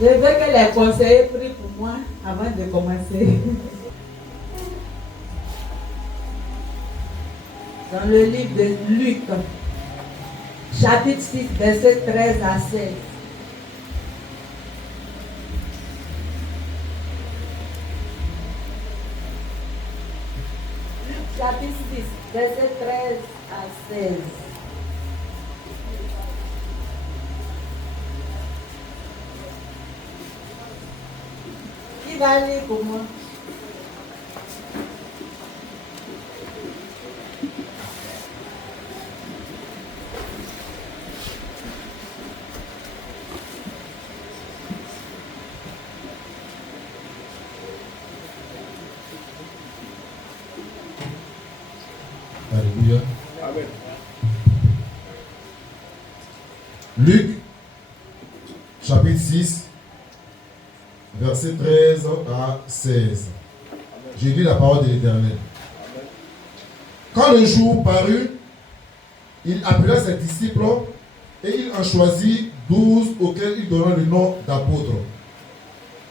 Je veux que les conseillers prient pour moi avant de commencer. Dans le livre de Luc, chapitre 6, verset 13 à 16. Luc, chapitre 6, verset 13 à 16. Qui va lire pour moi? Alléluia. Amen. Luc, chapitre 6, verset 13 à 16. J'ai lu la parole de l'Éternel. Quand le jour parut, il appela ses disciples et il en choisit 12 auxquels il donna le nom d'apôtres.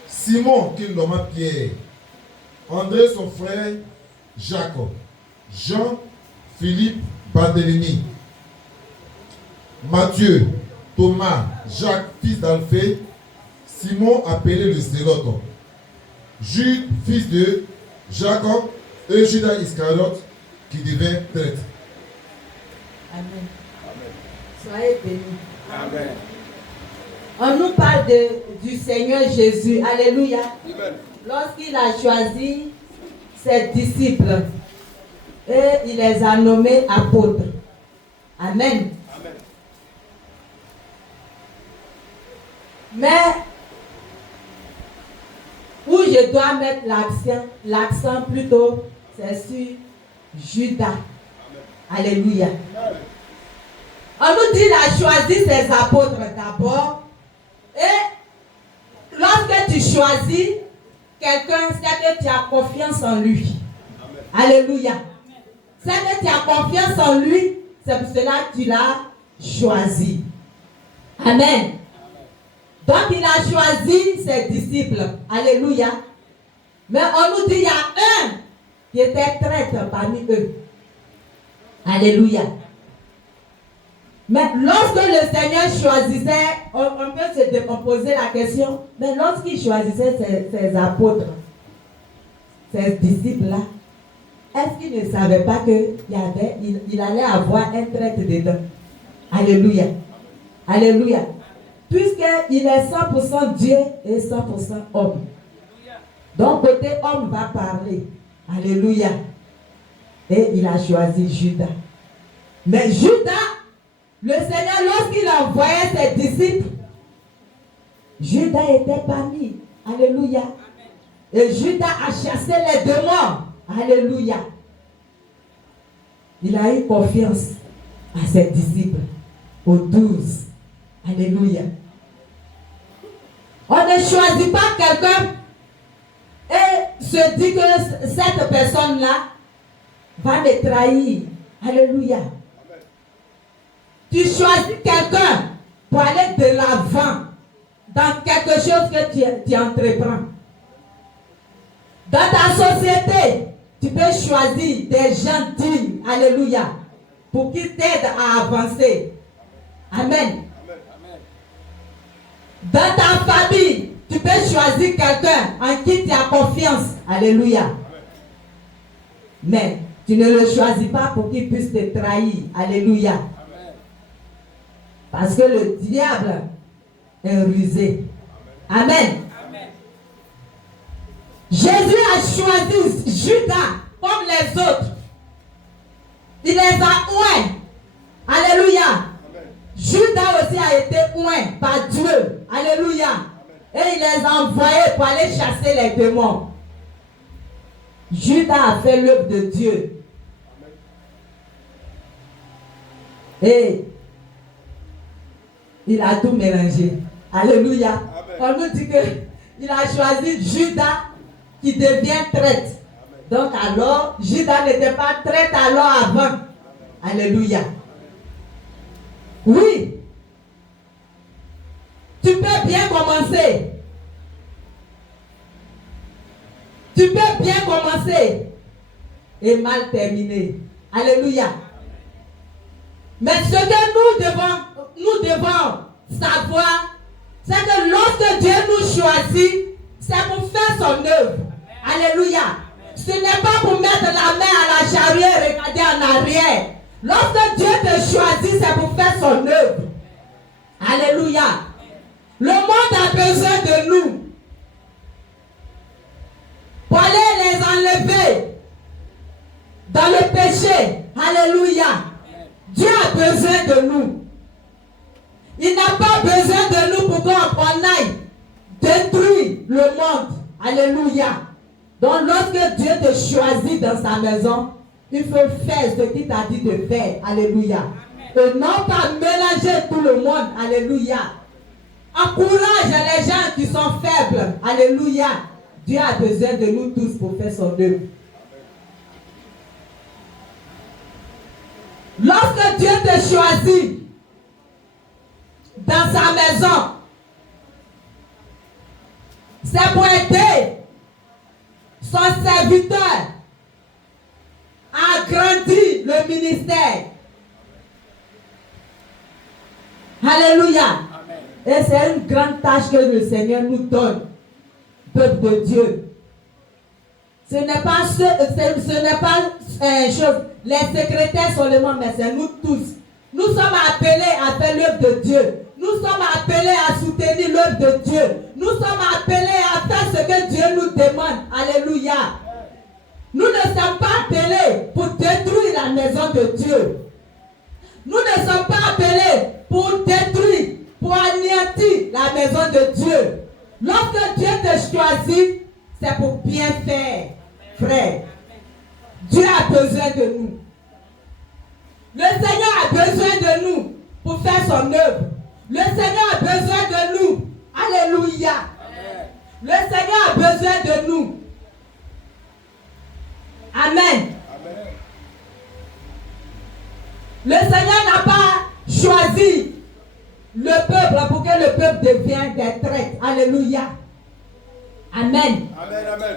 Simon, qu'il nomma Pierre, André son frère, Jacques, Jean, Philippe, Barthélemy, Matthieu, Thomas, Jacques, fils d'Alphée, Simon appelé le Zélote, Jude, fils de Jacob, et Judas Iscariote, qui devint traître. Amen. Soyez bénis. Amen. On nous parle du Seigneur Jésus. Alléluia. Amen. Lorsqu'il a choisi ses disciples et il les a nommés apôtres. Amen. Amen. Mais où je dois mettre l'accent plutôt, c'est sur Judas. Amen. Alléluia. Amen. On nous dit qu'il a choisi ses apôtres d'abord. Et lorsque tu choisis quelqu'un, c'est que tu as confiance en lui. Amen. Alléluia. C'est que tu as confiance en lui, c'est pour cela que tu l'as choisi. Amen. Donc il a choisi ses disciples. Alléluia. Mais on nous dit qu'il y a un qui était traître parmi eux. Alléluia. Mais lorsque le Seigneur choisissait, on peut se décomposer la question, mais lorsqu'il choisissait ses apôtres, ses disciples-là, est-ce qu'il ne savait pas qu'il allait avoir un traître dedans? Alléluia. Alléluia. Puisqu'il est 100% Dieu et 100% homme. Donc côté homme va parler. Alléluia. Et il a choisi Judas. Mais Judas, le Seigneur, lorsqu'il envoyait ses disciples, Judas était parmi. Alléluia. Et Judas a chassé les démons. Alléluia. Il a eu confiance à ses disciples, aux 12. Alléluia. On ne choisit pas quelqu'un et se dit que cette personne-là va me trahir. Alléluia. Tu choisis quelqu'un pour aller de l'avant dans quelque chose que tu entreprends. Dans ta société, tu peux choisir des gens dignes, alléluia, pour qu'ils t'aident à avancer. Amen. Dans ta famille, tu peux choisir quelqu'un en qui tu as confiance, alléluia. Mais tu ne le choisis pas pour qu'il puisse te trahir, alléluia. Parce que le diable est rusé. Amen. Amen. Jésus a choisi Judas comme les autres. Il les a oints. Alléluia. Amen. Judas aussi a été oint par Dieu. Alléluia. Amen. Et il les a envoyés pour aller chasser les démons. Judas a fait l'œuvre de Dieu. Amen. Et il a tout mélangé. Alléluia. Amen. On nous dit qu'il a choisi Judas qui devient traître. Donc alors, Judas n'était pas traître alors avant. Amen. Alléluia. Oui. Tu peux bien commencer. Tu peux bien commencer et mal terminer. Alléluia. Mais ce que nous devons savoir, c'est que lorsque Dieu nous choisit, c'est pour faire son œuvre. Alléluia. Ce n'est pas pour mettre la main à la charrue et regarder en arrière. Lorsque Dieu te choisit, c'est pour faire son œuvre. Alléluia. Le monde a besoin de nous pour aller les enlever dans le péché. Alléluia. Dieu a besoin de nous. Il n'a pas besoin de nous pour qu'on aille détruire le monde. Alléluia. Donc lorsque Dieu te choisit dans sa maison, il faut faire ce qu'il t'a dit de faire. Alléluia. Et non pas mélanger tout le monde. Alléluia. Encourage les gens qui sont faibles. Alléluia. Dieu a besoin de nous tous pour faire son œuvre. Lorsque Dieu te choisit dans sa maison, c'est pour aider son serviteur à agrandir le ministère. Alléluia. Amen. Et c'est une grande tâche que le Seigneur nous donne, peuple de Dieu. Ce n'est pas les secrétaires seulement, mais c'est nous tous. Nous sommes appelés à faire l'œuvre de Dieu. Nous sommes appelés à soutenir l'œuvre de Dieu. Nous sommes appelés à faire ce que Dieu nous demande. Alléluia. Nous ne sommes pas appelés pour détruire la maison de Dieu. Nous ne sommes pas appelés pour détruire, pour anéantir la maison de Dieu. Lorsque Dieu te choisit, c'est pour bien faire, frère. Dieu a besoin de nous. Le Seigneur a besoin de nous pour faire son œuvre. Le Seigneur a besoin de nous. Alléluia. Le Seigneur a besoin de nous. Amen. Le Seigneur n'a pas choisi le peuple pour que le peuple devienne des traîtres. Alléluia. Amen. Amen, amen.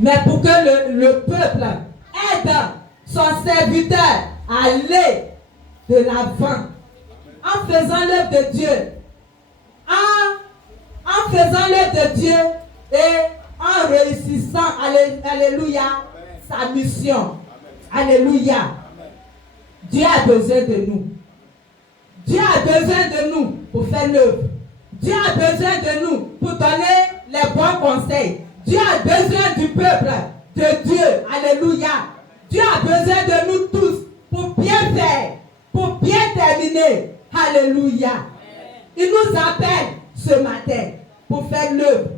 Mais pour que le peuple aide son serviteur à aller de l'avant en faisant l'œuvre de Dieu. En faisant l'œuvre de Dieu et en réussissant, alléluia, sa mission. Alléluia. Dieu a besoin de nous. Dieu a besoin de nous pour faire l'œuvre. Dieu a besoin de nous pour donner les bons conseils. Dieu a besoin du peuple de Dieu. Alléluia. Dieu a besoin de nous tous pour bien faire, pour bien terminer. Alléluia. Il nous appelle ce matin pour faire l'œuvre.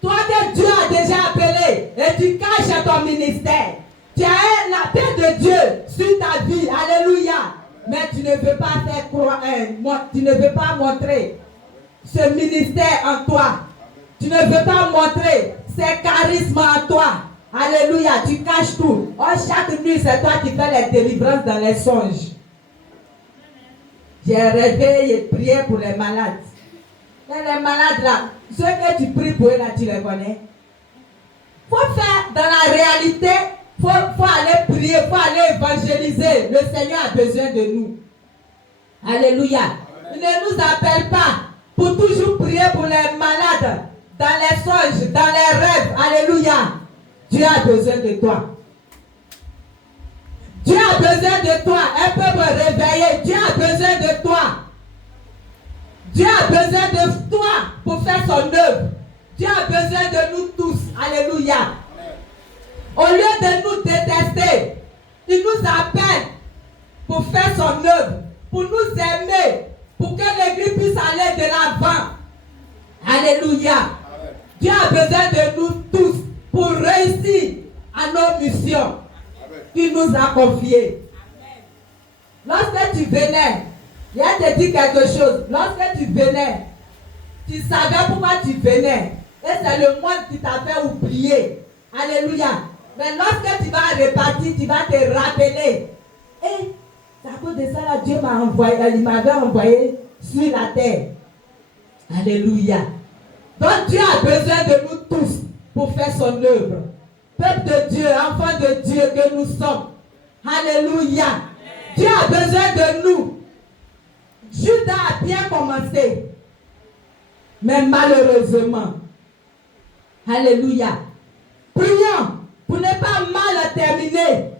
Toi que Dieu a déjà appelé et tu caches ton ministère. Tu as la paix de Dieu sur ta vie. Alléluia. Mais tu ne veux pas faire croire, tu ne veux pas montrer ce ministère en toi. Tu ne veux pas montrer ces charismes en toi. Alléluia. Tu caches tout. Oh, chaque nuit, c'est toi qui fais les délivrances dans les songes. J'ai rêvé et prié pour les malades. Mais les malades là, ceux que tu pries pour eux là, tu les connais. Il faut faire dans la réalité. Faut aller prier, faut aller évangéliser. Le Seigneur a besoin de nous. Alléluia. Il ne nous appelle pas pour toujours prier pour les malades, dans les songes, dans les rêves. Alléluia. Dieu a besoin de toi. Dieu a besoin de toi. Un peuple réveillé. Dieu a besoin de toi. Dieu a besoin de toi pour faire son œuvre. Dieu a besoin de nous tous. Alléluia. Au lieu de nous détester, il nous appelle pour faire son œuvre, pour nous aimer, pour que l'Église puisse aller de l'avant. Alléluia. Amen. Dieu a besoin de nous tous pour réussir à nos missions qu'il nous a confiées. Lorsque tu venais, il a te dit quelque chose. Lorsque tu venais, tu savais pourquoi tu venais. Et c'est le monde qui t'a fait oublier. Alléluia. Mais lorsque tu vas repartir, tu vas te rappeler. Et c'est à cause de ça, là, Dieu m'a envoyé, il m'avait envoyé sur la terre. Alléluia. Donc Dieu a besoin de nous tous pour faire son œuvre. Peuple de Dieu, enfant de Dieu que nous sommes. Alléluia. Dieu a besoin de nous. Judas a bien commencé. Mais malheureusement, alléluia. Prions pour ne pas mal terminer.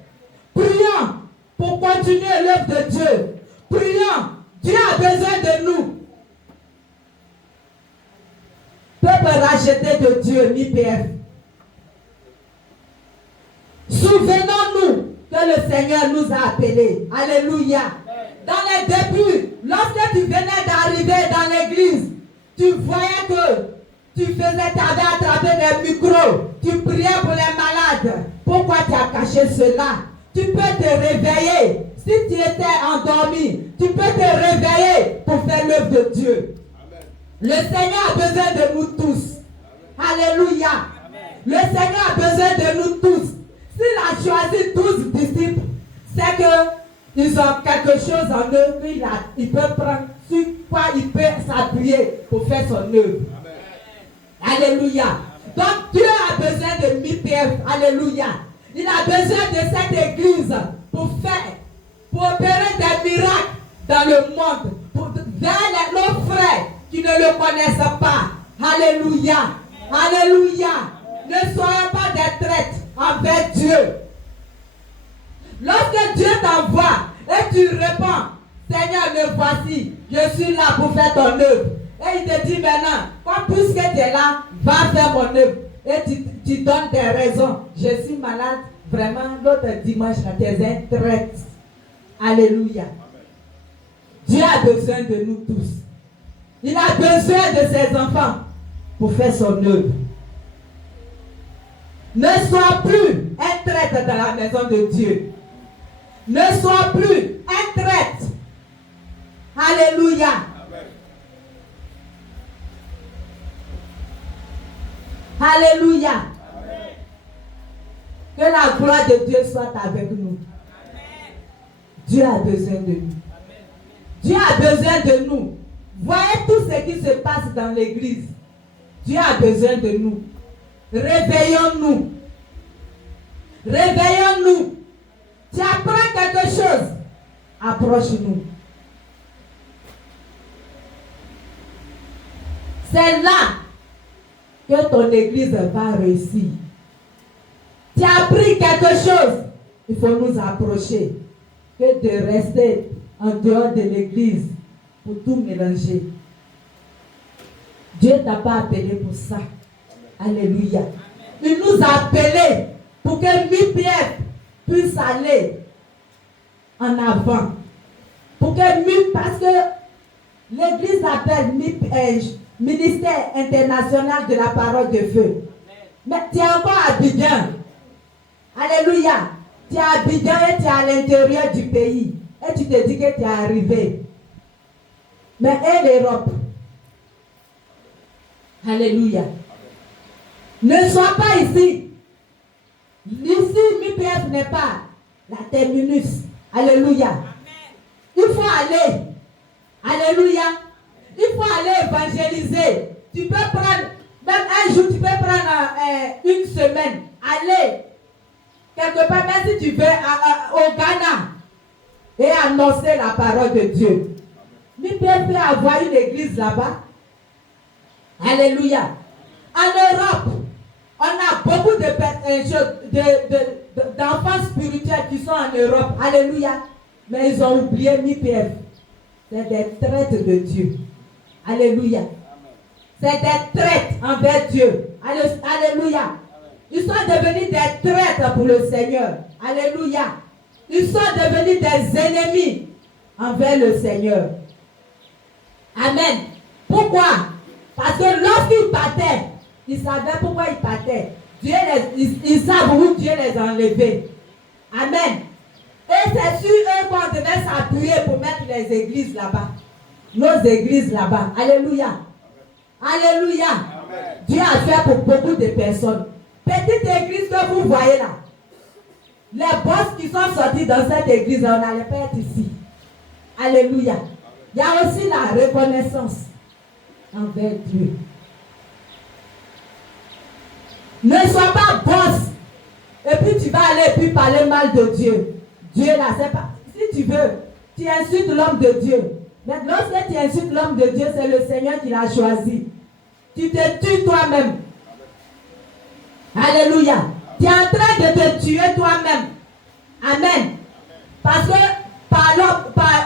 Prions pour continuer l'œuvre de Dieu. Prions. Dieu a besoin de nous. Peuple racheté de Dieu, l'IPF. Souvenons-nous que le Seigneur nous a appelés. Alléluia. Dans les débuts, lorsque tu venais d'arriver dans l'église, tu voyais que tu avais attrapé des micros, tu priais pour les malades. Pourquoi tu as caché cela? Tu peux te réveiller. Si tu étais endormi, tu peux te réveiller pour faire l'œuvre de Dieu. Amen. Le Seigneur a besoin de nous tous. Amen. Alléluia. Amen. Le Seigneur a besoin de nous tous. S'il a choisi 12 disciples, c'est qu'ils ont quelque chose en eux qu'il peut prendre, sur quoi il peut s'appuyer pour faire son œuvre. Amen. Alléluia. Donc Dieu a besoin de MIPF. Alléluia. Il a besoin de cette église pour opérer des miracles dans le monde, vers nos frères qui ne le connaissent pas. Alléluia. Alléluia. Ne soyez pas des traîtres envers Dieu. Lorsque Dieu t'envoie et tu réponds, Seigneur, me voici, je suis là pour faire ton œuvre. Et il te dit maintenant, comme puisque tu es là, va faire mon œuvre. Et tu donnes des raisons. Je suis malade, vraiment, l'autre dimanche, tu es un traître. Alléluia. Dieu a besoin de nous tous. Il a besoin de ses enfants pour faire son œuvre. Ne sois plus un traître dans la maison de Dieu. Ne sois plus un traître. Alléluia. Alléluia. Amen. Que la gloire de Dieu soit avec nous. Amen. Dieu a besoin de nous. Amen. Dieu a besoin de nous. Voyez tout ce qui se passe dans l'église. Dieu a besoin de nous. Réveillons-nous. Réveillons-nous. Tu apprends quelque chose. Approche-nous. C'est là que ton église va réussir. Tu as appris quelque chose. Il faut nous approcher. Que de rester en dehors de l'église pour tout mélanger. Dieu ne t'a pas appelé pour ça. Alléluia. Il nous a appelés pour que MIPF puisse aller en avant. Pour que parce que l'église appelle Ministère international de la parole de feu. Mais tu es encore à Abidjan. Alléluia. Tu es à Abidjan et tu es à l'intérieur du pays. Et tu te dis que tu es arrivé. Mais et l'Europe? Alléluia. Ne sois pas ici. Ici, MIPF n'est pas la terminus. Alléluia. Il faut aller. Alléluia. Il faut aller évangéliser. Tu peux prendre, même un jour, tu peux prendre une semaine. Aller quelque part, même si tu veux, au Ghana et annoncer la parole de Dieu. MIPF peut avoir une église là-bas. Alléluia. En Europe, on a beaucoup d'enfants spirituels qui sont en Europe. Alléluia. Mais ils ont oublié MIPF. C'est des traîtres de Dieu. Alléluia. C'est des traîtres envers Dieu. Alléluia. Ils sont devenus des traîtres pour le Seigneur. Alléluia. Ils sont devenus des ennemis envers le Seigneur. Amen. Pourquoi? Parce que lorsqu'ils partaient, ils savaient pourquoi ils partaient. Ils savent où Dieu les a enlevés. Amen. Et c'est sur eux qu'on devait s'appuyer pour mettre les églises là-bas. Nos églises là-bas. Alléluia. Alléluia. Amen. Dieu a fait pour beaucoup de personnes. Petite église que vous voyez là. Les boss qui sont sortis dans cette église, on n'allait pas être ici. Alléluia. Il y a aussi la reconnaissance envers Dieu. Ne sois pas boss. Et puis tu vas aller et puis parler mal de Dieu. Dieu là, c'est pas. Si tu veux, tu insultes l'homme de Dieu. Mais lorsque tu insultes l'homme de Dieu, c'est le Seigneur qui l'a choisi. Tu te tues toi-même. Alléluia. Tu es en train de te tuer toi-même. Amen. Parce que par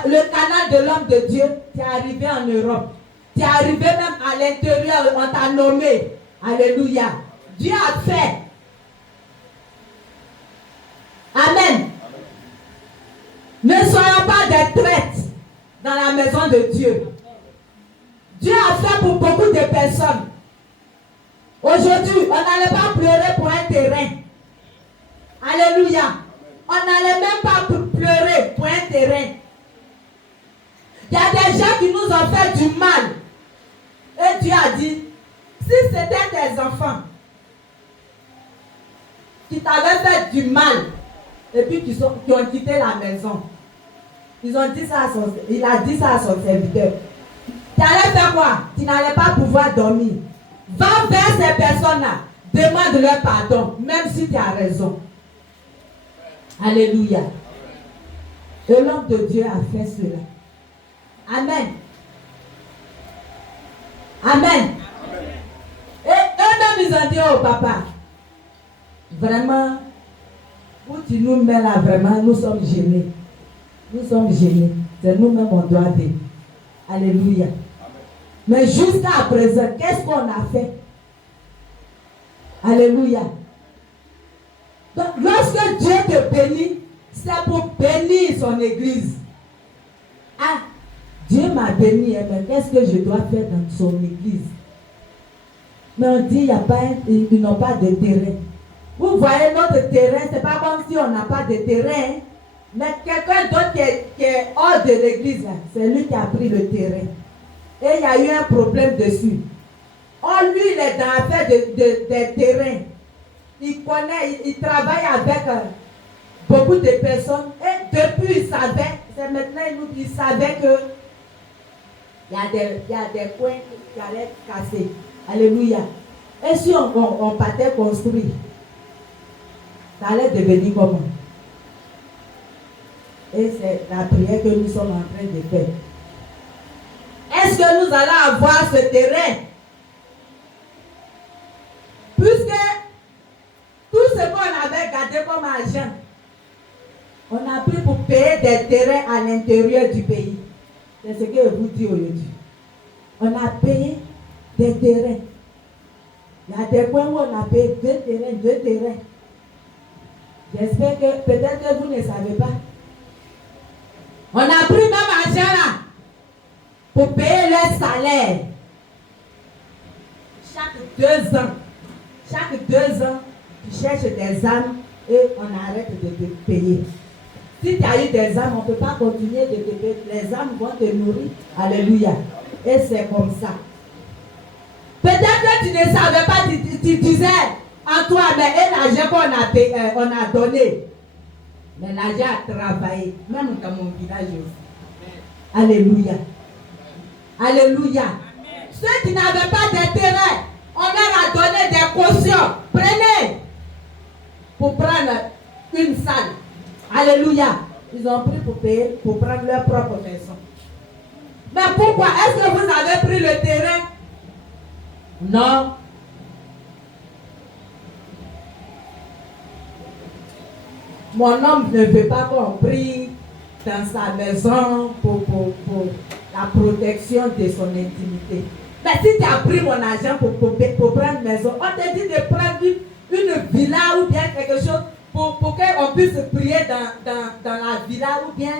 le canal de l'homme de Dieu, tu es arrivé en Europe. Tu es arrivé même à l'intérieur, on t'a nommé. Alléluia. Dieu a fait. Amen. Ne soyons pas des traites dans la maison de Dieu. Dieu a fait pour beaucoup de personnes. Aujourd'hui, on n'allait pas pleurer pour un terrain. Alléluia. On n'allait même pas pleurer pour un terrain. Il y a des gens qui nous ont fait du mal. Et Dieu a dit, si c'était tes enfants qui t'avaient fait du mal, et puis qui ont quitté la maison, il a dit ça à son serviteur. Tu allais faire quoi? Tu n'allais pas pouvoir dormir. Va vers ces personnes-là. Demande-leur pardon, même si tu as raison. Alléluia. Et l'homme de Dieu a fait cela. Amen. Amen. Et eux-mêmes, ils ont dit, oh papa, vraiment, où tu nous mets là, vraiment, nous sommes gênés. Nous sommes gênés. C'est nous-mêmes, on doit dire. Alléluia. Mais jusqu'à présent, qu'est-ce qu'on a fait? Alléluia. Donc, lorsque Dieu te bénit, c'est pour bénir son église. Ah, Dieu m'a béni, mais qu'est-ce que je dois faire dans son église? Mais on dit, ils n'ont pas de terrain. Vous voyez, notre terrain, ce n'est pas comme si on n'a pas de terrain. Mais quelqu'un d'autre qui est hors de l'église, c'est lui qui a pris le terrain. Et il y a eu un problème dessus. Oh, lui, il est dans l'affaire des terrains. Il connaît, il travaille avec beaucoup de personnes. Et depuis, il savait, c'est maintenant, il savait que il y a des coins qui allaient casser. Alléluia. Et si on partait construire, ça allait devenir comment? Et c'est la prière que nous sommes en train de faire. Est-ce que nous allons avoir ce terrain? Puisque tout ce qu'on avait gardé comme argent, on a pris pour payer des terrains à l'intérieur du pays. C'est ce que je vous dis aujourd'hui. On a payé des terrains. Il y a des points où on a payé deux terrains. J'espère que peut-être que vous ne savez pas. On a pris même argent là pour payer leur salaire. Chaque 2 ans. Chaque 2 ans, tu cherches des âmes et on arrête de te payer. Si tu as eu des âmes, on ne peut pas continuer de te payer. Les âmes vont te nourrir. Alléluia. Et c'est comme ça. Peut-être que tu ne savais pas, tu disais en toi, mais l'argent qu'on a donné. Mais l'argent a travaillé, même dans mon village aussi. Alléluia. Alléluia. Amen. Ceux qui n'avaient pas d'intérêt, on leur a donné des cautions. Prenez pour prendre une salle. Alléluia. Ils ont pris pour payer, pour prendre leur propre maison. Mais pourquoi? Est-ce que vous avez pris le terrain? Non. Mon homme ne veut pas qu'on prie dans sa maison pour la protection de son intimité. Mais si tu as pris mon argent pour prendre une maison, on te dit de prendre une villa ou bien quelque chose pour qu'on puisse prier dans la villa ou bien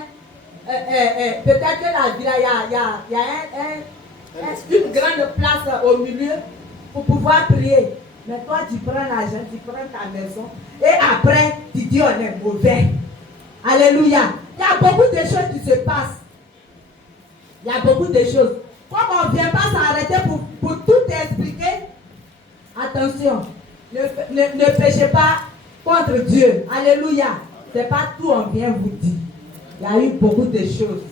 peut-être que la villa, il y a une grande place au milieu pour pouvoir prier. Mais toi, tu prends l'argent, tu prends ta maison et après, tu dis on est mauvais. Alléluia. Il y a beaucoup de choses qui se passent. Il y a beaucoup de choses. Comme on ne vient pas s'arrêter pour tout expliquer, attention, ne péchez pas contre Dieu. Alléluia. Ce n'est pas tout on vient vous dire. Il y a eu beaucoup de choses.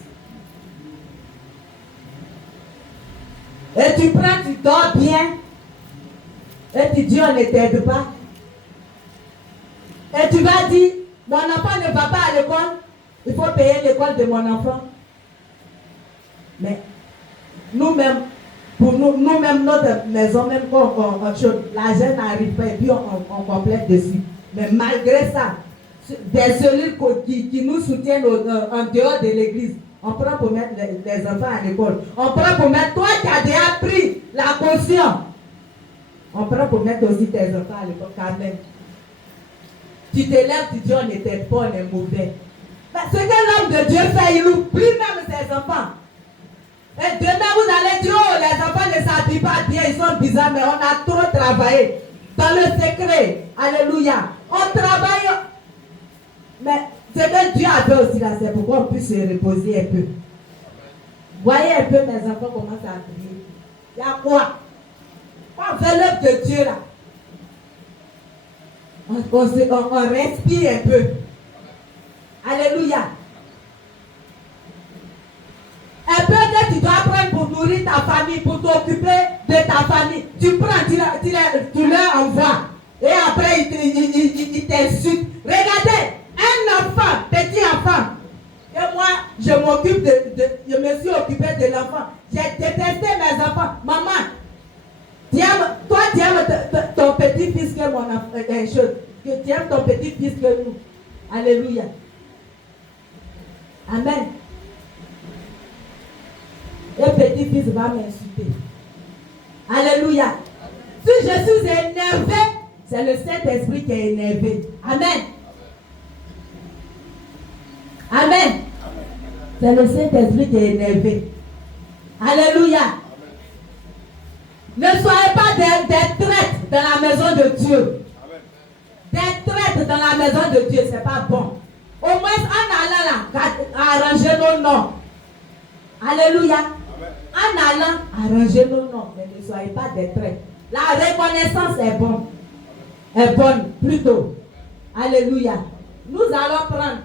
Et tu prends, tu dors bien. Et tu dis, on ne t'aide pas. Et tu vas dire, mon enfant ne va pas à l'école, il faut payer l'école de mon enfant. Mais nous-mêmes, pour nous-mêmes, notre maison, même quand l'argent n'arrive pas et puis on complète dessus. Mais malgré ça, des cellules qui nous soutiennent en dehors de l'église, on prend pour mettre les enfants à l'école. On prend pour mettre, toi qui as déjà pris la caution, on prend pour mettre aussi tes enfants à l'école quand même. Tu te lèves, tu dis on n'était pas, on est mauvais. Mais ce que l'homme de Dieu fait, il oublie même ses enfants. Et demain vous allez dire, oh les enfants ne s'habillent pas bien, ils sont bizarres, mais on a trop travaillé. Dans le secret, alléluia. On travaille. Mais ce que Dieu a fait aussi là, c'est pourquoi on puisse se reposer un peu. Voyez un peu mes enfants commencent à prier. Il y a quoi? On fait l'œuvre de Dieu là. On respire un peu. Alléluia. Un peu que tu dois prendre pour nourrir ta famille, pour t'occuper de ta famille. Tu prends, tu leur envoies. Et après, ils t'insultent. Regardez, un enfant, petit enfant. Et moi, je me suis occupé de l'enfant. J'ai détesté mes enfants. Maman, toi, tu aimes ton petit-fils que mon enfant. Que tu aimes ton petit-fils que nous. Alléluia. Amen. Le petit-fils va m'insulter. Alléluia. Si je suis énervé, c'est le Saint-Esprit qui est énervé. Amen. Amen. C'est le Saint-Esprit qui est énervé. Alléluia. Ne soyez pas des traîtres dans la maison de Dieu. Des traîtres dans la maison de Dieu, c'est pas bon. Au moins, en allant là, arranger nos noms. Alléluia. En allant arranger nos noms, mais ne soyez pas des traîtres. La reconnaissance est bonne. Est bonne, plutôt. Alléluia. Nous allons prendre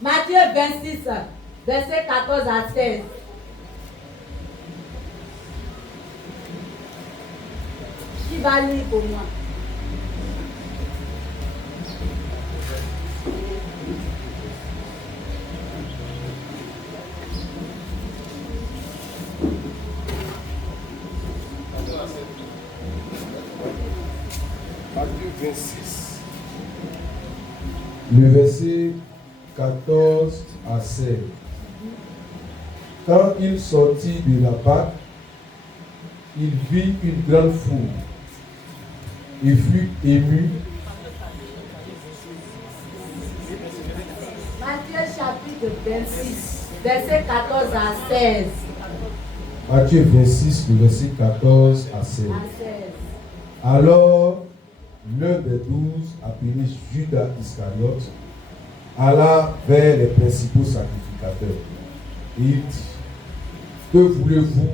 Matthieu 26, verset 14 à 16. Qui va lire pour moi? Matthieu 26. Le verset 14 à 16. Quand il sortit de la barque, il vit une grande foule et fut ému. Matthieu chapitre 26, verset 14 à 16. Matthieu 26, le verset 14 à 16. Alors, l'un des 12, appelé Judas Iscariote, alla vers les principaux sacrificateurs. Et il dit, que voulez-vous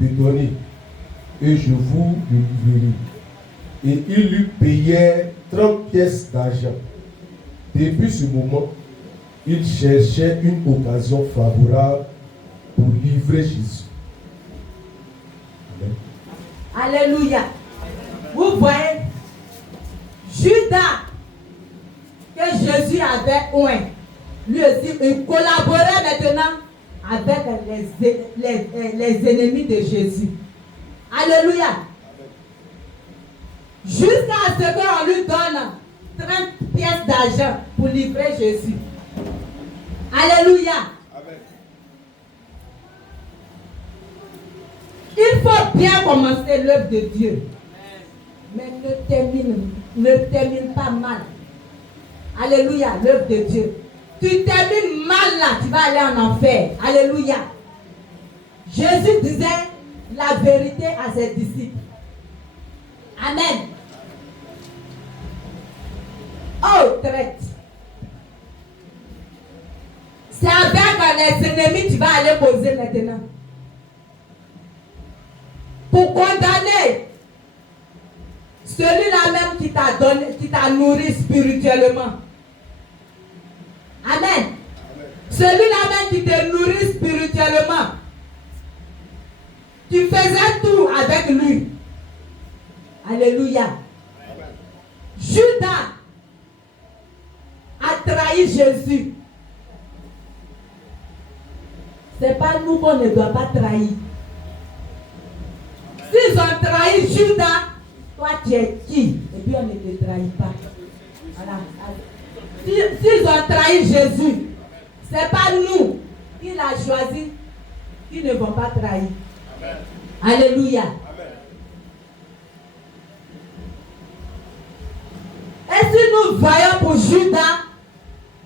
me donner? Et je vous le livrerai. Et il lui payait 30 pièces d'argent. Depuis ce moment, il cherchait une occasion favorable pour livrer Jésus. Amen. Alléluia. Vous voyez, Judas, que Jésus avait oint, lui aussi, il collaborait maintenant avec les ennemis de Jésus. Alléluia. Jusqu'à ce qu'on lui donne 30 pièces d'argent pour livrer Jésus. Alléluia. Amen. Il faut bien commencer l'œuvre de Dieu. Mais ne termine pas mal. Alléluia, l'œuvre de Dieu. Tu termines mal là, tu vas aller en enfer. Alléluia. Jésus disait la vérité à ses disciples. Amen. Oh, traite. C'est avec les ennemis que tu vas aller poser maintenant. Pour condamner celui-là même qui t'a donné, qui t'a nourri spirituellement. Amen. Celui-là même qui te nourrit spirituellement. Tu faisais tout avec lui. Alléluia. Judas a trahi Jésus. Ce n'est pas nous qu'on ne doit pas trahir. S'ils ont trahi Judas, toi tu es qui? Et puis on ne te trahit pas. Voilà. S'ils ont trahi Jésus, ce n'est pas nous qui l'a choisi, qui ne vont pas trahir. Amen. Alléluia. Amen. Et si nous voyons pour Judas,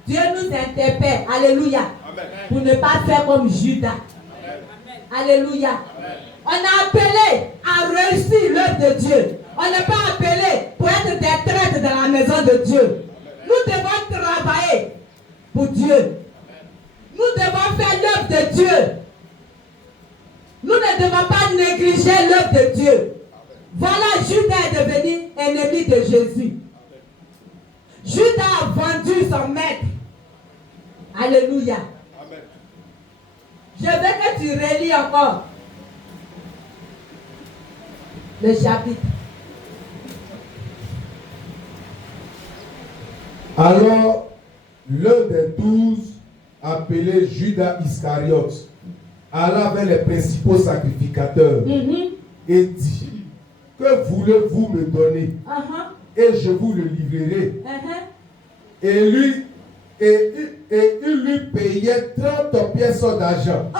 Dieu nous interpelle. Alléluia. Amen. Pour ne pas faire comme Judas. Amen. Alléluia. Amen. On a appelé à réussir l'œuvre de Dieu. On n'est pas appelé pour être des traîtres dans la maison de Dieu. Nous devons travailler pour Dieu. Nous devons faire l'œuvre de Dieu. Nous ne devons pas négliger l'œuvre de Dieu. Voilà, Judas est devenu ennemi de Jésus. Judas a vendu son maître. Alléluia. Amen. Je veux que tu relis encore le chapitre. Alors, l'un des 12, appelé Judas Iscariote, alla vers les principaux sacrificateurs et dit: que voulez-vous me donner? Et je vous le livrerai. Et il lui payait 30 pièces d'argent.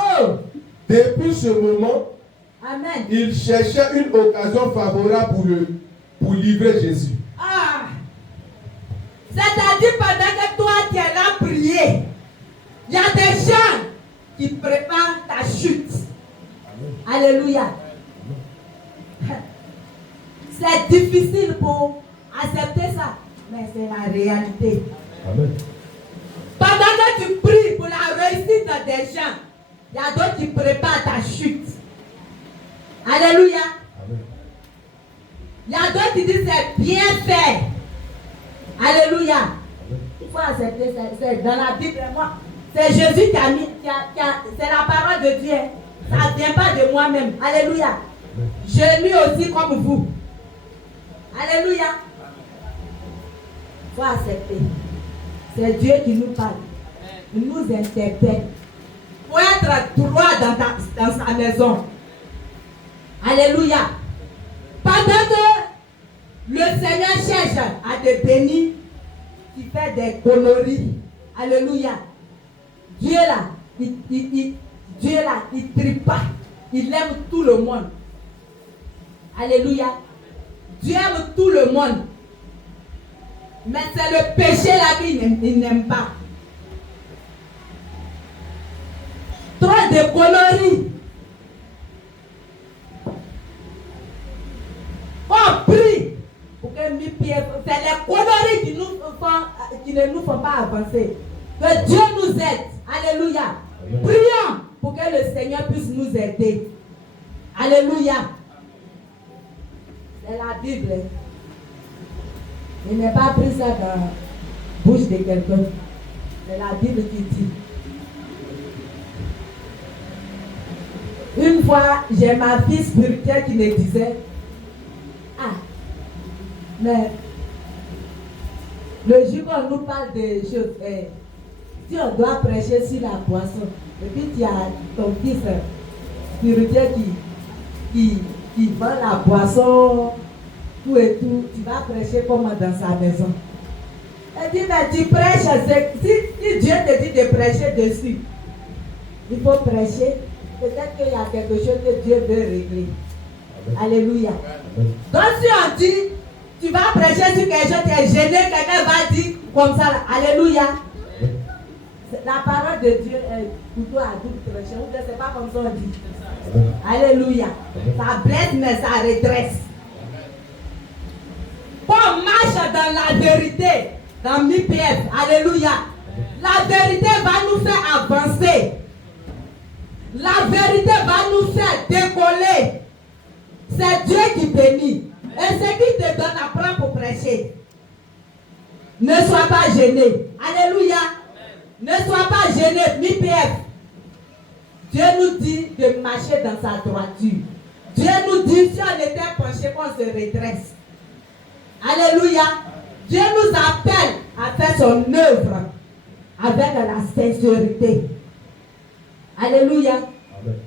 Depuis ce moment, Amen. Il cherchait une occasion favorable pour livrer Jésus. C'est-à-dire pendant que toi tu es là prier, il y a des gens qui préparent ta chute. Amen. Alléluia. C'est difficile pour accepter ça, mais c'est la réalité. Amen. Pendant que tu pries pour la réussite des gens, il y a d'autres qui préparent ta chute. Alléluia. Amen. Il y a d'autres qui disent c'est bien fait. Alléluia. Amen. Il faut accepter, c'est dans la Bible. Moi, c'est Jésus qui a mis, c'est la parole de Dieu. Ça ne vient pas de moi-même. Alléluia. Amen. Je lis aussi comme vous. Alléluia. Il faut accepter. C'est Dieu qui nous parle. Il nous interpelle. Pour être droit dans sa maison. Alléluia. Pendant que le Seigneur cherche à te bénir, tu fais des conneries. Alléluia. Dieu là, il tripe pas. Il aime tout le monde. Alléluia. Dieu aime tout le monde. Mais c'est le péché là qu'il n'aime pas. Trop de conneries. On prie pour que c'est les conneries qui ne nous font pas avancer. Que Dieu nous aide. Alléluia. Amen. Prions pour que le Seigneur puisse nous aider. Alléluia. C'est la Bible. Il n'est pas pris ça dans la bouche de quelqu'un. C'est la Bible qui dit. Une fois, j'ai ma fille spirituelle qui me disait: mais le jour qu'on nous parle de choses, si on doit prêcher sur la boisson, et puis tu as ton fils spirituel qui vend la boisson, tout et tout, tu vas prêcher comment dans sa maison? Elle dit: mais tu prêches, si Dieu te dit de prêcher dessus, il faut prêcher. Peut-être qu'il y a quelque chose que Dieu veut régler. Amen. Alléluia. Amen. Donc si on dit, tu vas prêcher sur quelque chose, tu es gêné, quelqu'un va dire comme ça. Là. Alléluia. Amen. La parole de Dieu est plutôt à double tranchant. Ou c'est pas comme ça on dit. Amen. Alléluia. Amen. Ça blesse mais ça redresse. On marche dans la vérité, dans MIPF. Alléluia. Amen. La vérité va nous faire avancer. La vérité va nous faire décoller. C'est Dieu qui bénit. Et ce qui te donne, apprends pour prêcher. Ne sois pas gêné. Alléluia. Ne sois pas gêné. MIPF. Dieu nous dit de marcher dans sa droiture. Dieu nous dit, si on était penché, qu'on se redresse. Alléluia. Dieu nous appelle à faire son œuvre avec la sincérité. Alléluia. Amen.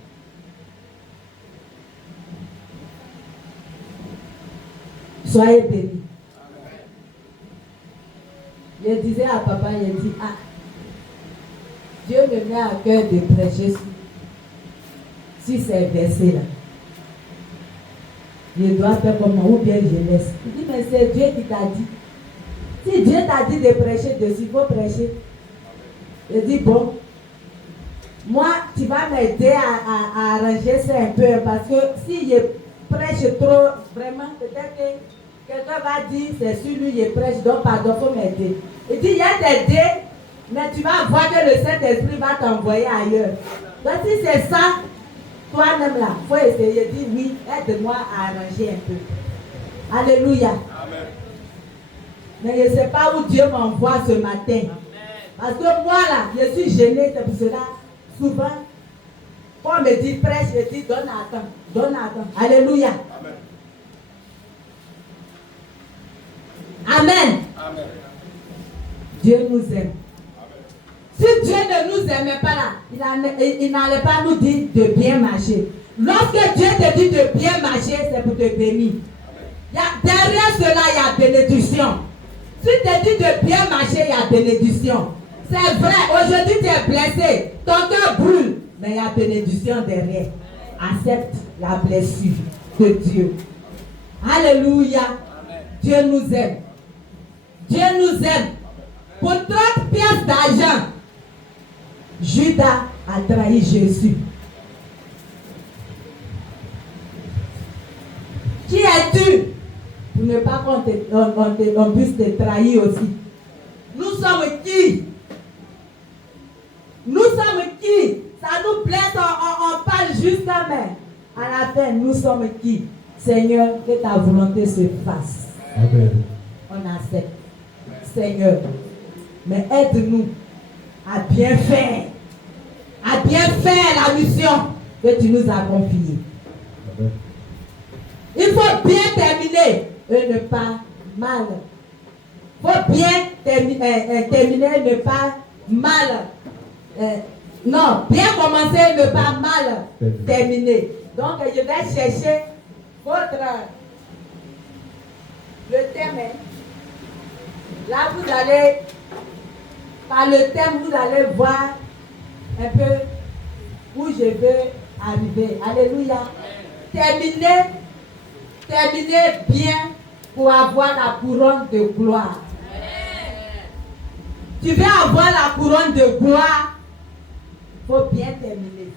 Soyez bénis. Je disais à papa, il dit, ah, Dieu me met à cœur de prêcher sur ces versets-là. Je dois faire comment, ou bien je laisse. Il dit, mais c'est Dieu qui t'a dit. Si Dieu t'a dit de prêcher dessus, il faut prêcher. Je dis, bon, moi, tu vas m'aider à arranger ça un peu, parce que si je prêche trop, vraiment, peut-être que quelqu'un va dire, c'est sur lui, je prêche, donc pardon, il faut m'aider. Il dit, il y a des dés, mais tu vas voir que le Saint-Esprit va t'envoyer ailleurs. Donc si c'est ça, toi-même là, il faut essayer. Il dit, oui, aide-moi à arranger un peu. Alléluia. Amen. Mais je ne sais pas où Dieu m'envoie ce matin. Parce que moi là, je suis gênée, c'est pour cela, souvent, quand on me dit prêche, je dis donne à temps, donne à temps. Alléluia. Amen. Amen. Amen. Dieu nous aime. Amen. Si Dieu ne nous aimait pas là, il n'allait pas nous dire de bien marcher. Lorsque Dieu te dit de bien marcher, c'est pour te bénir. Derrière cela, il y a bénédiction. Si tu te dis de bien marcher, il y a bénédiction. C'est vrai, aujourd'hui tu es blessé, ton cœur brûle, mais il y a bénédiction derrière. Accepte la blessure de Dieu. Alléluia. Dieu nous aime. Dieu nous aime. Pour 30 pièces d'argent, Judas a trahi Jésus. Qui es-tu pour ne pas qu'on puisse te trahir aussi? Nous sommes qui? Nous sommes qui? Ça nous plaît, on parle juste mais à la fin, nous sommes qui? Seigneur, que ta volonté se fasse. Amen. On accepte. Seigneur, mais aide-nous à bien faire la mission que tu nous as confiée. Amen. Il faut bien terminer et ne pas mal. Il faut bien terminer et ne pas mal. Non, bien commencer et ne pas mal terminer. Donc, je vais chercher le thème. Là, vous allez, par le thème, vous allez voir un peu où je veux arriver. Alléluia. Terminez bien pour avoir la couronne de gloire. Tu veux avoir la couronne de gloire, il faut bien terminer.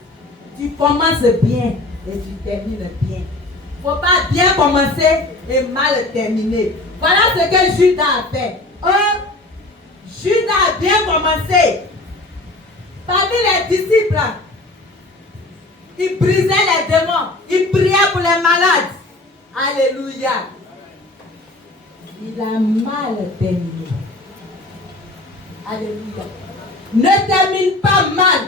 Tu commences bien et tu termines bien. Il ne faut pas bien commencer et mal terminer. Voilà ce que Judas a fait. Judas a bien commencé. Parmi les disciples, il brisait les démons, il priait pour les malades. Alléluia. Il a mal terminé. Alléluia. Ne termine pas mal.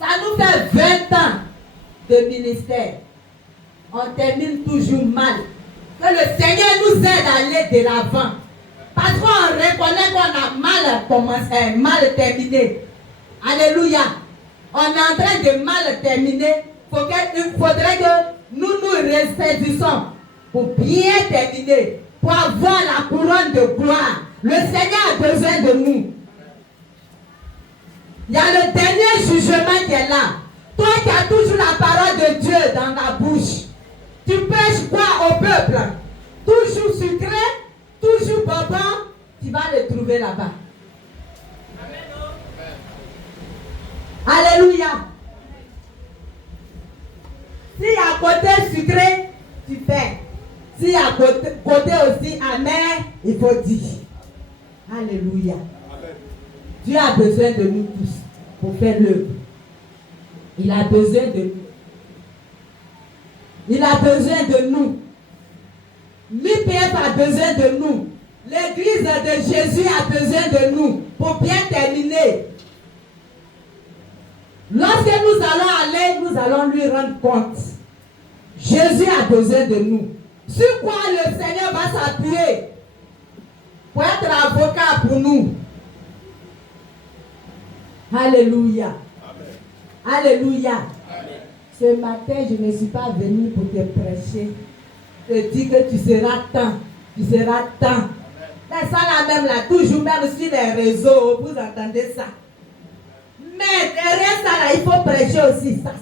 Ça nous fait 20 ans de ministère. On termine toujours mal. Que le Seigneur nous aide à aller de l'avant. Parce qu'on reconnaît qu'on a mal commencé, mal terminé. Alléluia. On est en train de mal terminer. Il faudrait que nous nous ressaisissons pour bien terminer, pour avoir la couronne de gloire. Le Seigneur a besoin de nous. Il y a le dernier jugement qui est là. Toi qui as toujours la parole de Dieu dans la bouche, tu prêches quoi au peuple? Toujours sucré, toujours bonbon, tu vas le trouver là-bas. Alléluia. Si à côté sucré, tu fais. Si à côté aussi amer, il faut dire. Alléluia. Dieu a besoin de nous tous pour faire l'œuvre. Il a besoin de nous. Il a besoin de nous. L'IPF a besoin de nous. L'église de Jésus a besoin de nous pour bien terminer. Lorsque nous allons aller, nous allons lui rendre compte. Jésus a besoin de nous. Sur quoi le Seigneur va s'appuyer pour être avocat pour nous? Alléluia. Amen. Alléluia. Amen. Ce matin, je ne suis pas venue pour te prêcher, te dire que tu seras tant, tu seras tant. Mais ça là même là, toujours même sur les réseaux, vous entendez ça. Mais derrière ça là, il faut prêcher aussi ça.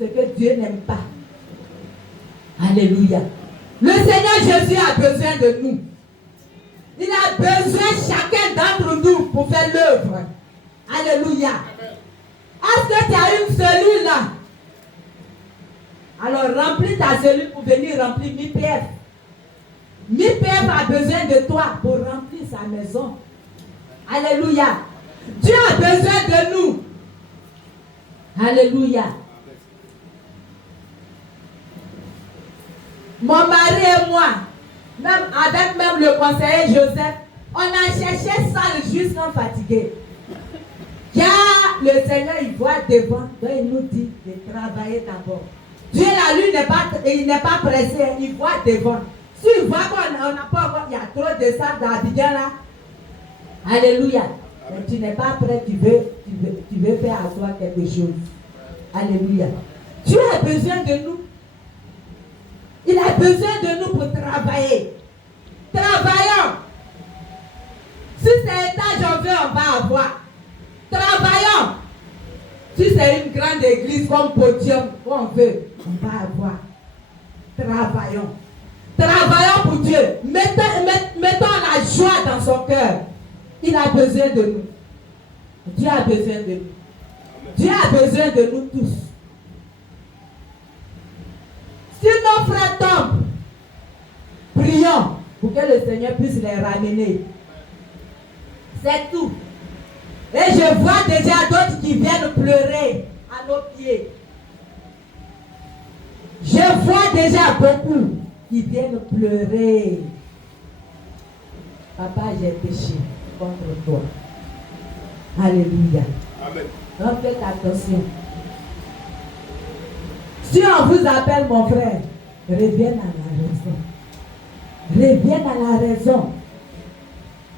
Ce que Dieu n'aime pas. Alléluia. Le Seigneur Jésus a besoin de nous. Il a besoin chacun d'entre nous pour faire l'œuvre. Alléluia. Est-ce que tu as une cellule là? Alors remplis ta cellule pour venir remplir MIPF. MIPF a besoin de toi pour remplir sa maison. Alléluia. Dieu a besoin de nous. Alléluia. Mon mari et moi, même avec même le conseiller Joseph, on a cherché ça jusqu'à fatigué. Car le Seigneur, il voit devant, donc il nous dit de travailler d'abord. Dieu là, lui, il n'est pas pressé, il voit devant. S'il voit qu'on n'a pas encore, il y a trop de ça d'Abidjan là. Alléluia. Mais tu n'es pas prêt, tu veux faire à toi quelque chose. Alléluia. Dieu a besoin de nous. Il a besoin de nous pour travailler. Travaillons. Si c'est étage on veut, on va avoir. Travaillons. Si c'est une grande église comme podium, on veut, on va avoir. Travaillons. Travaillons pour Dieu. Mettons la joie dans son cœur. Il a besoin de nous. Dieu a besoin de nous. Dieu a besoin de nous tous. Si nos frères tombent, prions pour que le Seigneur puisse les ramener. C'est tout. Et je vois déjà d'autres qui viennent pleurer à nos pieds. Je vois déjà beaucoup qui viennent pleurer. Papa, j'ai péché contre toi. Alléluia. Amen. Donc faites attention. Si on vous appelle mon frère, reviens à la raison. Reviens à la raison.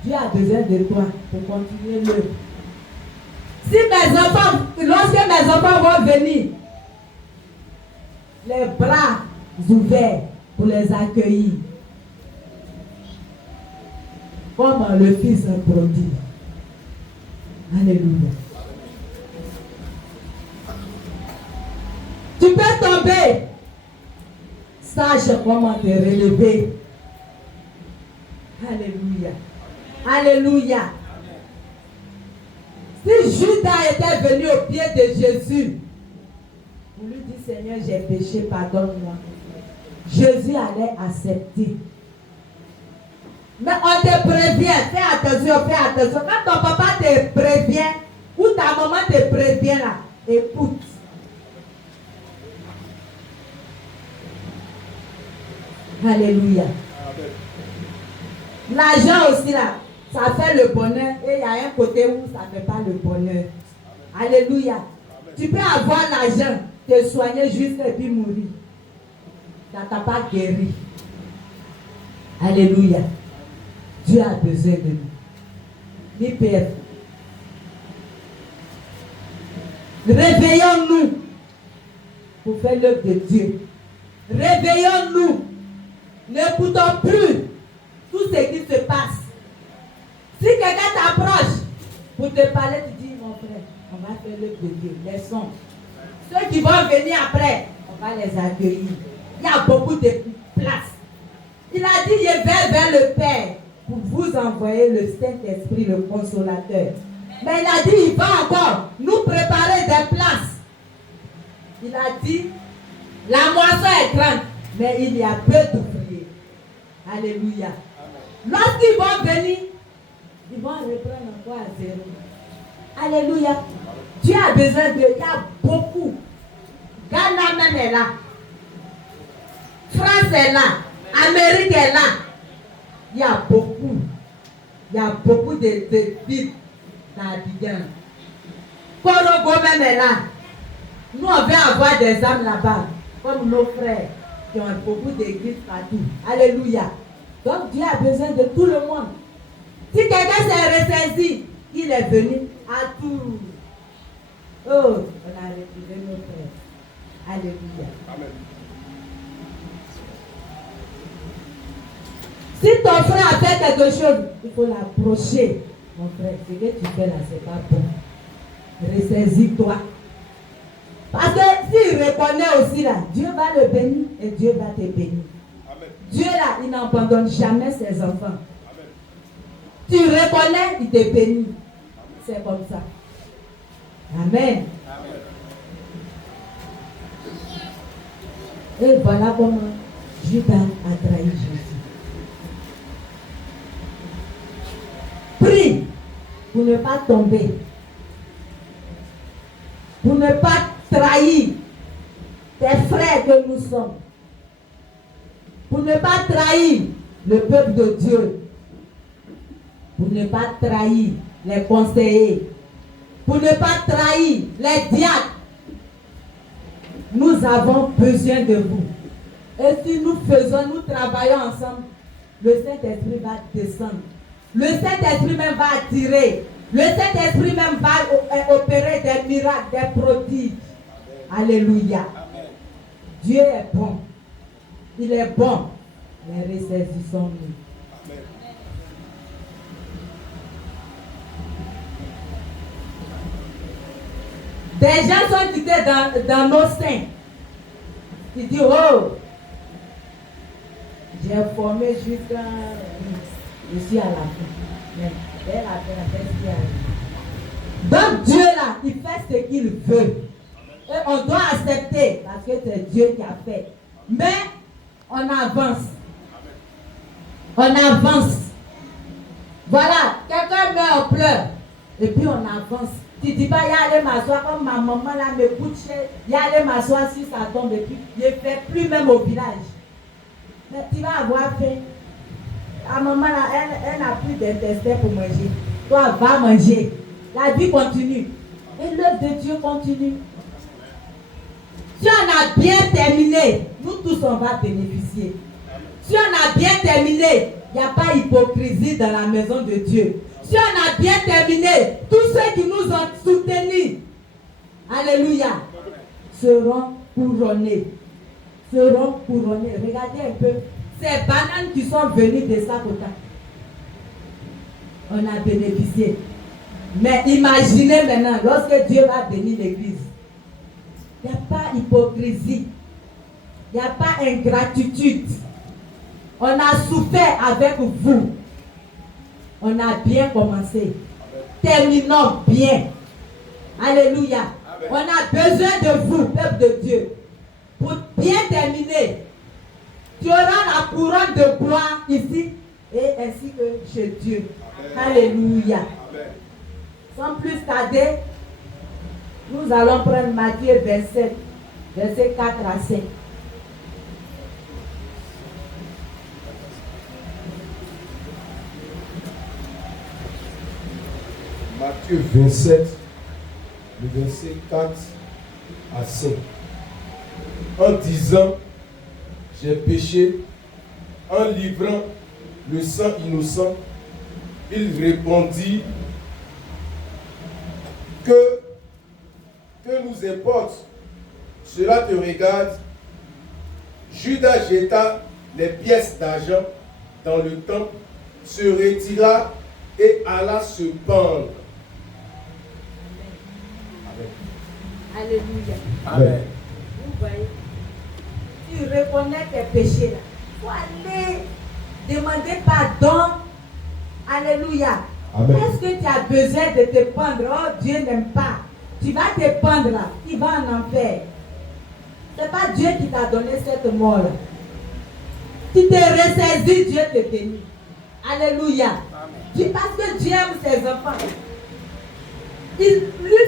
Dieu a besoin de toi pour continuer l'œuvre. Si lorsque mes enfants vont venir, les bras ouverts pour les accueillir, comme le Fils prodigue. Alléluia. Tu peux tomber. Sache comment te relever. Alléluia. Alléluia. Si Judas était venu au pied de Jésus, pour lui dire Seigneur, j'ai péché, pardonne-moi, Jésus allait accepter. Mais on te prévient, fais attention. Quand ton papa te prévient, ou ta maman te prévient là, écoute. Alléluia. L'argent aussi là, ça fait le bonheur et il y a un côté où ça ne fait pas le bonheur. Alléluia. Tu peux avoir l'argent, te soigner juste et puis mourir. Ça ne t'a pas guéri. Alléluia. Dieu a besoin de nous. L'IPF. Réveillons-nous pour faire l'œuvre de Dieu. Réveillons-nous. N'écoutons plus tout ce qui se passe. Si quelqu'un t'approche pour te parler, tu dis, mon frère, on va faire l'œuvre de Dieu. Laissons. Ceux qui vont venir après, on va les accueillir. Il y a beaucoup de place. Il a dit, je vais vers le Père pour vous envoyer le Saint-Esprit, le Consolateur. Mais il a dit, il va encore nous préparer des places. Il a dit, la moisson est grande, mais il y a peu d'ouvriers. Alléluia. Lorsqu'ils vont venir, ils vont reprendre encore à zéro. Alléluia. Dieu a besoin de... Il y a beaucoup. Ghana même est là. France est là. Amérique est là. Il y a beaucoup. Il y a beaucoup de villes dans Abidjan. Korogo même est là. Nous, on veut avoir des âmes là-bas. comme nos frères qui ont beaucoup d'églises partout. Alléluia. Donc Dieu a besoin de tout le monde. Si quelqu'un s'est ressaisi, il est venu à tout. Oh, on a retrouvé nos frères. Alléluia. Amen. Si ton frère a fait quelque chose, il faut l'approcher. Mon frère, ce que tu fais là, c'est pas bon. Ressaisis-toi. Parce que s'il reconnaît aussi là, Dieu va le bénir et Dieu va te bénir. Amen. Dieu là, il n'abandonne jamais ses enfants. Amen. Tu reconnais, il te bénit. C'est comme ça. Amen. Amen. Et voilà comment Judas a trahi Jésus. Prie pour ne pas tomber. Pour ne pas trahir tes frères que nous sommes. Pour ne pas trahir le peuple de Dieu. Pour ne pas trahir les conseillers. Pour ne pas trahir les diacres. Nous avons besoin de vous. Et si nous travaillons ensemble, le Saint-Esprit va descendre. Le Saint-Esprit même va attirer. Le Saint-Esprit même va opérer des miracles, des prodiges. Amen. Alléluia. Amen. Dieu est bon. Il est bon. Mais ressaisissons-nous. Des gens sont quittés dans nos seins. Ils disent, oh, j'ai formé jusqu'à... Je suis à la fin. Mais dès la fin, qu'est-ce qui arrive? Donc Dieu là, il fait ce qu'il veut. Et on doit accepter parce que c'est Dieu qui a fait. Mais on avance. On avance. Voilà, quelqu'un meurt, on pleure. Et puis on avance. Tu ne dis pas, il y a aller m'asseoir comme ma maman là me couche. Il y a aller m'asseoir si ça tombe. Et puis je ne fais plus même au village. Mais tu vas avoir faim. La maman là, elle n'a plus d'intestin pour manger. Toi, va manger. La vie continue. Et l'œuvre de Dieu continue. Si on a bien terminé, nous tous on va bénéficier. Si on a bien terminé, il n'y a pas d'hypocrisie dans la maison de Dieu. Si on a bien terminé, tous ceux qui nous ont soutenus, alléluia, seront couronnés. Seront couronnés. Regardez un peu. Ces bananes qui sont venues de Sakota, on a bénéficié. Mais imaginez maintenant, lorsque Dieu va bénir l'église, il n'y a pas d'hypocrisie, il n'y a pas d'ingratitude. On a souffert avec vous. On a bien commencé. Terminons bien. Alléluia. Amen. On a besoin de vous, peuple de Dieu, pour bien terminer. Tu auras la couronne de gloire ici et ainsi que chez Dieu. Amen. Alléluia. Amen. Sans plus tarder, nous allons prendre Matthieu 27, versets 4 à 5. Matthieu 27, le verset 4 à 5. En disant, j'ai péché, en livrant le sang innocent, il répondit, que nous importe, cela te regarde. Judas jeta les pièces d'argent dans le temple, se retira et alla se pendre. Amen. Alléluia. Amen. Vous voyez, tu reconnais tes péchés là. Il faut aller demander pardon. Alléluia. Amen. Est-ce que tu as besoin de te pendre? Oh, Dieu n'aime pas. Tu vas te pendre là. Tu vas en enfer. Ce n'est pas Dieu qui t'a donné cette mort là. Tu te ressaisis, Dieu te bénit. Alléluia. Amen. Parce que Dieu aime ses enfants. Lui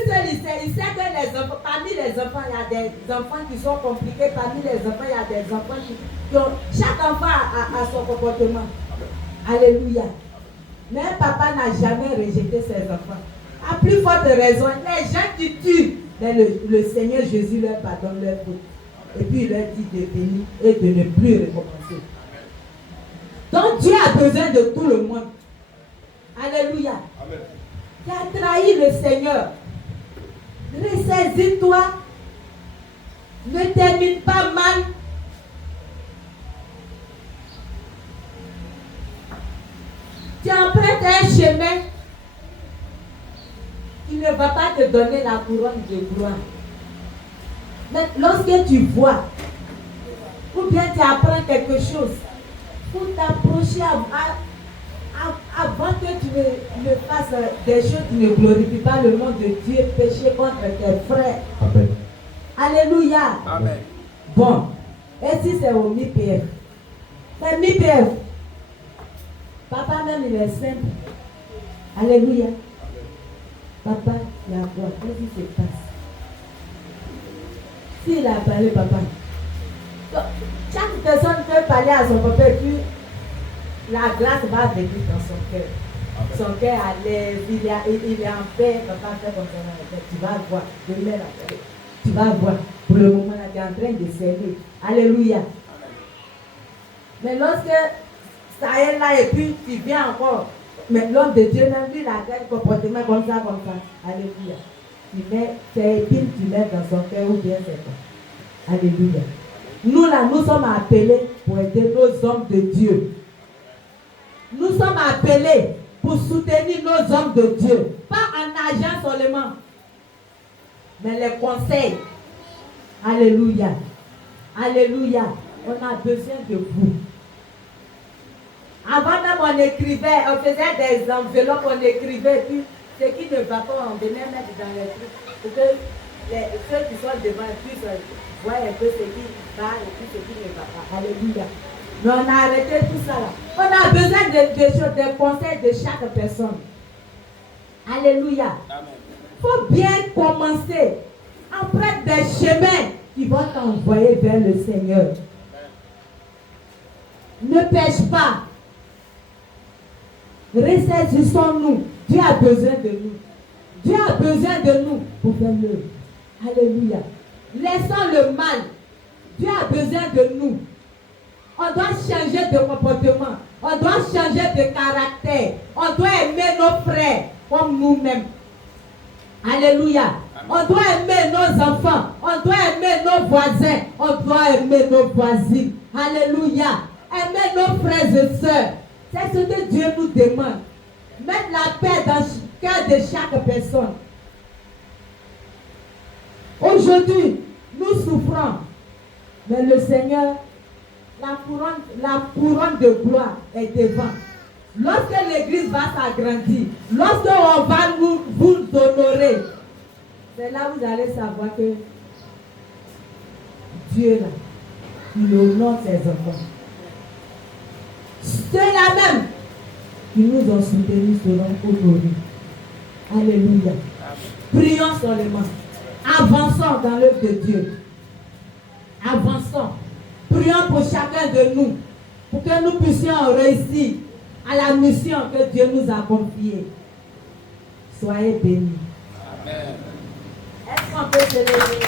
seul, il sait que les enfants, parmi les enfants, il y a des enfants qui sont compliqués. Parmi les enfants, il y a des enfants qui ont... Chaque enfant a son comportement. Amen. Alléluia. Mais papa n'a jamais rejeté ses enfants. À plus forte raison, les gens qui tuent, mais le Seigneur Jésus leur pardonne leur faute. Et puis il leur dit de venir et de ne plus recommencer. Donc Dieu a besoin de tout le monde. Alléluia. Amen. Tu as trahi le Seigneur. Ressaisis-toi. Ne termine pas mal. Tu empruntes un chemin qui ne va pas te donner la couronne de gloire. Mais lorsque tu vois, ou bien tu apprends quelque chose, pour t'approcher avant que tu ne fasses des choses qui ne glorifient pas le nom de Dieu, pécher contre tes frères. Amen. Alléluia. Amen. Bon, et si c'est au MIPF? C'est MIPF. Papa même il est simple. Alléluia. Papa, il y a quoi? Qu'est-ce qui se passe? S'il a parlé, papa. Donc, chaque personne peut parler à son papa et puis la grâce va venir dans son cœur. Son cœur à l'aise, il est en paix, papa fait comme ça. Tu vas voir. Demain, tu vas voir. Pour le moment, tu es en train de servir. Alléluia. Mais lorsque ça est là et puis tu viens encore, mais l'homme de Dieu même lui, il a un comportement comme ça. Alléluia. Tu mets tes épines, tu mets dans son cœur ou bien c'est quoi. Alléluia. Nous là, nous sommes appelés pour aider nos hommes de Dieu. Nous sommes appelés pour soutenir nos hommes de Dieu. Pas en argent seulement, mais les conseils. Alléluia. Alléluia. On a besoin de vous. Avant même on écrivait, on faisait des enveloppes, on écrivait, puis ce qui ne va pas, on venait mettre dans les trucs pour que ceux qui sont devant puissent voir un peu ce qui va et puis ce qui ne va pas. Alléluia. Mais on a arrêté tout ça là. On a besoin des conseils de chaque personne. Alléluia. Il faut bien commencer. Emprunte des chemins qui vont t'envoyer vers le Seigneur. Ne pêche pas. Ressaisissons-nous. Dieu a besoin de nous. Dieu a besoin de nous pour faire l'œuvre. Alléluia. Laissons le mal. Dieu a besoin de nous. On doit changer de comportement. On doit changer de caractère. On doit aimer nos frères comme nous-mêmes. Alléluia. On doit aimer nos enfants. On doit aimer nos voisins. On doit aimer nos voisines. Alléluia. Aimer nos frères et sœurs. C'est ce que Dieu nous demande. Mettre la paix dans le cœur de chaque personne. Aujourd'hui, nous souffrons. Mais le Seigneur, la couronne de gloire est devant. Lorsque l'église va s'agrandir, lorsque on va vous honorer, c'est là où vous allez savoir que Dieu là, il honore ses enfants. Ceux-là même qui nous ont soutenus seront honorés. Alléluia. Prions seulement. Avançons dans l'œuvre de Dieu. Avançons. Prions pour chacun de nous, pour que nous puissions réussir à la mission que Dieu nous a confiée. Soyez bénis. Amen. Est-ce qu'on peut se lever?